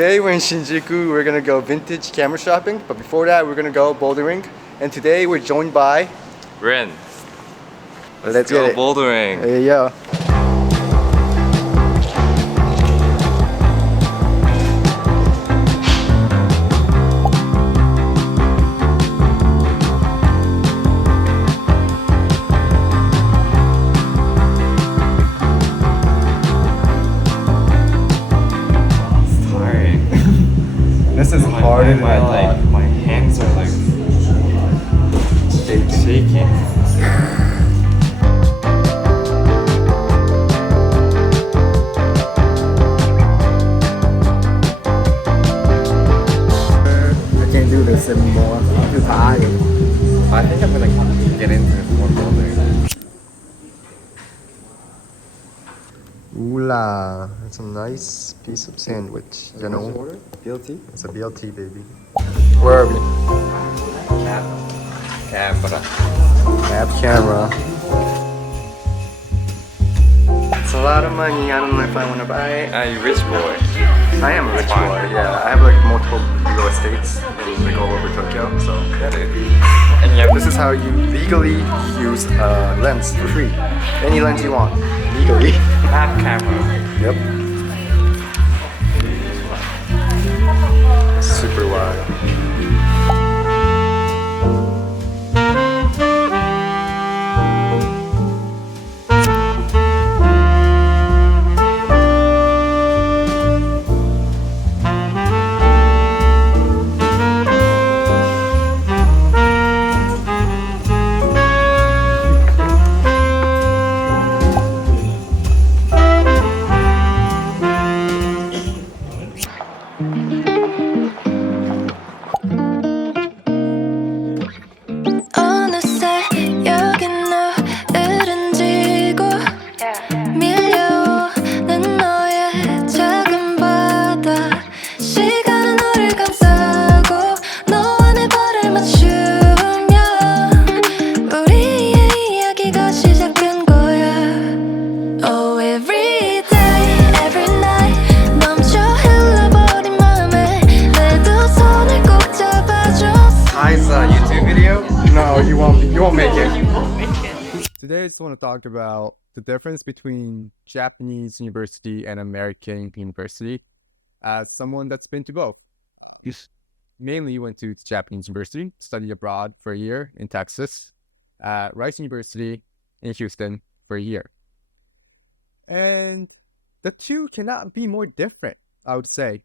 today we're in Shinjuku. We're gonna go vintage camera shopping, but before that we're gonna go bouldering. And today we're joined by Ren. Let's go get it. bouldering. There you go. This is harder than I thought. My hands are like shaking. I can't do this anymore. I'm too tired. I think I'm gonna get into more bouldering. Ooh la, it's a nice piece of sandwich, you know? BLT? It's a BLT, baby. Where are we? Camera. Map camera. It's a lot of money. I don't know if I want to buy it. Ah, you rich boy. I am a rich boy, yeah. I have like multiple real estates in like all over Tokyo, so Got it. and yeah, this is how you legally use a lens for free. Any lens you want, legally. Map camera. Yep. Super wide. 어느새 여긴 노을은 지고 밀려오는 너의 작은 바다 시간은 우릴 감싸고 너와 내 발을 맞추면 우리의 이야기가 시작된 거야. Oh, every day, every night 넘쳐 흘러버린 맘에 내 두 손을 꼭 잡아줘. Hi's YouTube video? No, you won't make it. Today I just want to talk about the difference between Japanese university and American university as someone that's been to both. You mainly went to Japanese university, studied abroad for a year in Texas, at Rice University in Houston for a year. And the two cannot be more different, I would say.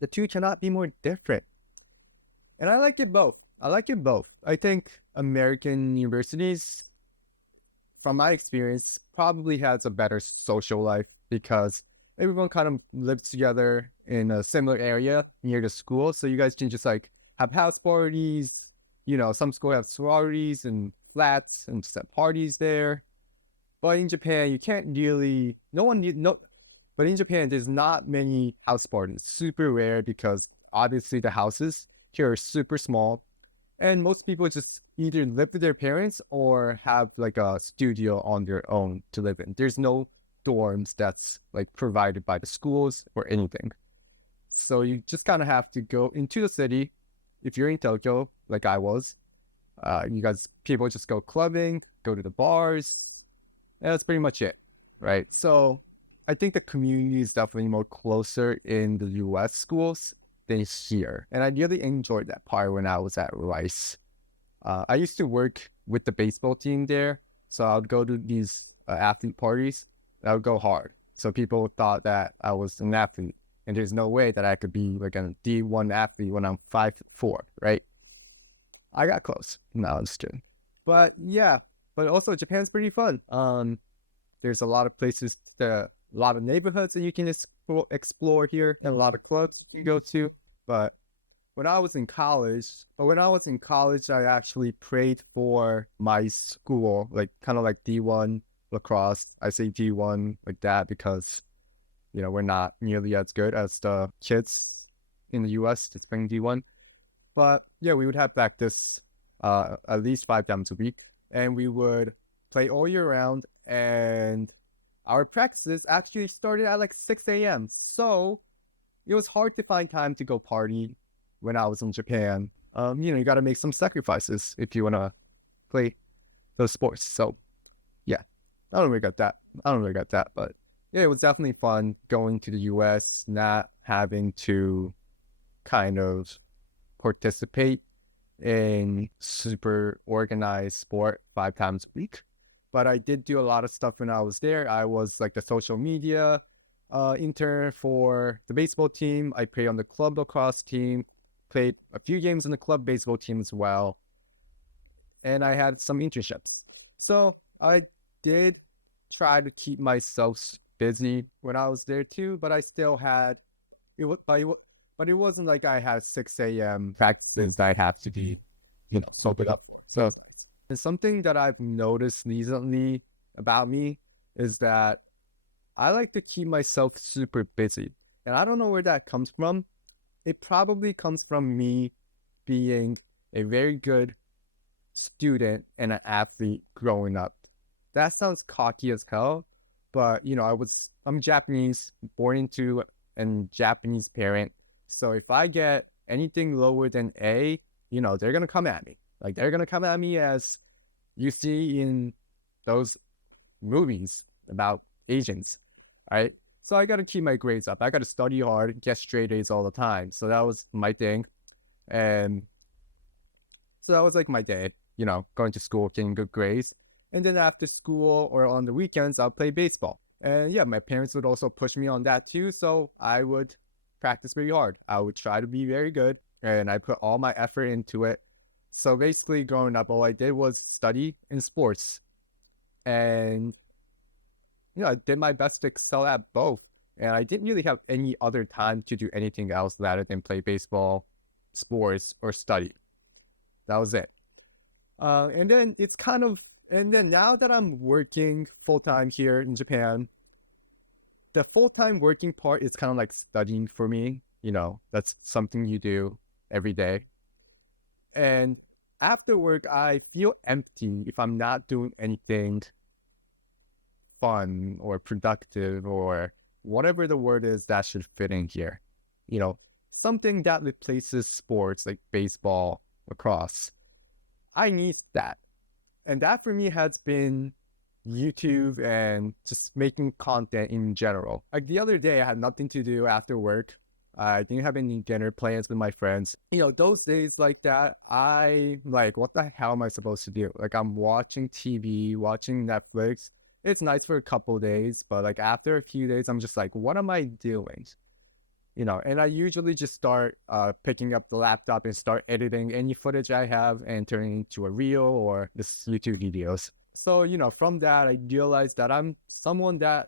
The two cannot be more different. And I like it both. I think American universities, from my experience, probably has a better social life because everyone kind of lives together in a similar area near the school. So you guys can just like have house parties. You know, some schools have sororities and flats and just have parties there. But in Japan, you can't really, but in Japan, there's not many house parties. Super rare because obviously the houses here are super small. And most people just either live with their parents or have like a studio on their own to live in. There's no dorms that's like provided by the schools or anything. So you just kind of have to go into the city. If you're in Tokyo, like I was, people just go clubbing, go to the bars. And that's pretty much it, right? So I think the community is definitely more closer in the US schools than here. And I really enjoyed that part when I was at Rice. I used to work with the baseball team there. So I would go to these athlete parties. I would go hard. So people thought that I was an athlete. And there's no way that I could be like a D1 athlete when I'm 5'4", right? I got close. No, I'm just kidding. But yeah, but also Japan's pretty fun. There's a lot of places, a lot of neighborhoods that you can explore here, and a lot of clubs you go to. But when I was in college, I actually prayed for my school, like kind of like D1 lacrosse. I say D1 like that because, you know, we're not nearly as good as the kids in the US to playing D1. But yeah, we would have practice at least 5 times a week, and we would play all year round. And our practices actually started at like 6 a.m. So it was hard to find time to go party when I was in Japan. You got to make some sacrifices if you want to play those sports. So yeah, I don't regret that. But yeah, it was definitely fun going to the US, not having to kind of participate in super organized sport 5 times a week. But I did do a lot of stuff when I was there. I was like the social media intern for the baseball team. I played on the club lacrosse team, played a few games in the club baseball team as well. And I had some internships. So I did try to keep myself busy when I was there too, but I still had but it wasn't like I had 6 a.m. practice that I have to be, soak it up. So and something that I've noticed recently about me is that I like to keep myself super busy. And I don't know where that comes from. It probably comes from me being a very good student and an athlete growing up. That sounds cocky as hell, but I'm Japanese, born into a Japanese parent. So if I get anything lower than A, they're gonna come at me. Like they're gonna come at me as you see in those movies about Asians, right? So I gotta keep my grades up. I gotta study hard, get straight A's all the time. So that was my thing. And so that was like my day, going to school, getting good grades. And then after school or on the weekends, I'll play baseball. And yeah, my parents would also push me on that too. So I would practice very hard. I would try to be very good and I put all my effort into it. So basically growing up, all I did was study in sports. And, I did my best to excel at both. And I didn't really have any other time to do anything else rather than play baseball, sports, or study. That was it. And then now that I'm working full-time here in Japan, the full-time working part is kind of like studying for me. That's something you do every day. And after work, I feel empty if I'm not doing anything fun or productive or whatever the word is that should fit in here. Something that replaces sports like baseball, lacrosse. I need that. And that for me has been YouTube and just making content in general. Like the other day, I had nothing to do after work. I didn't have any dinner plans with my friends. Those days like that, I like, what the hell am I supposed to do? Like I'm watching TV, watching Netflix. It's nice for a couple of days, but like after a few days, I'm just like, what am I doing? And I usually just start picking up the laptop and start editing any footage I have and turning it into a reel or this YouTube videos. So, from that, I realized that I'm someone that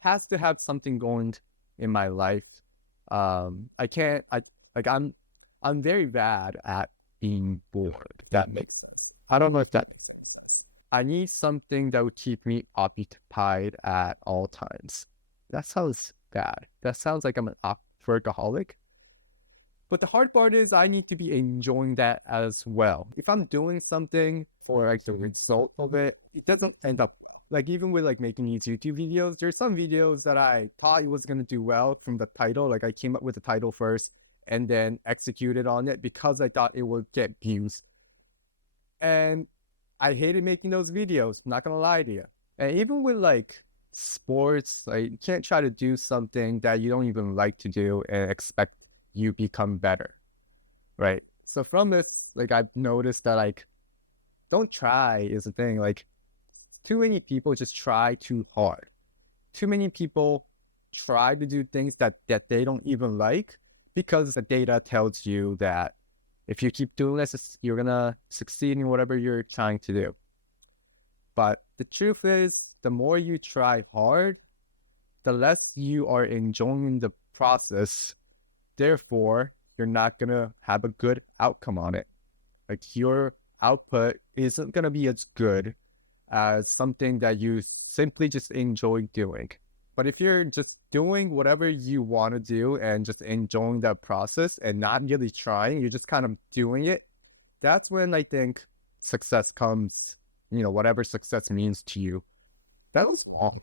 has to have something going in my life. I'm very bad at being bored. I don't know if that, I need something that would keep me occupied at all times. That sounds bad. That sounds like I'm an workaholic. But the hard part is I need to be enjoying that as well. If I'm doing something for like the result of it, it doesn't end up like even with like making these YouTube videos, there's some videos that I thought it was gonna do well from the title. Like I came up with the title first and then executed on it because I thought it would get views. And I hated making those videos, I'm not gonna lie to you. And even with like sports, like you can't try to do something that you don't even like to do and expect you become better, right? So from this, like I've noticed that like don't try is the thing. Like too many people just try too hard. Too many people try to do things that they don't even like because the data tells you that if you keep doing this, you're gonna succeed in whatever you're trying to do. But the truth is, the more you try hard, the less you are enjoying the process. Therefore, you're not going to have a good outcome on it. Like your output isn't going to be as good as something that you simply just enjoy doing. But if you're just doing whatever you want to do and just enjoying that process and not really trying, you're just kind of doing it, that's when I think success comes, whatever success means to you. That was long.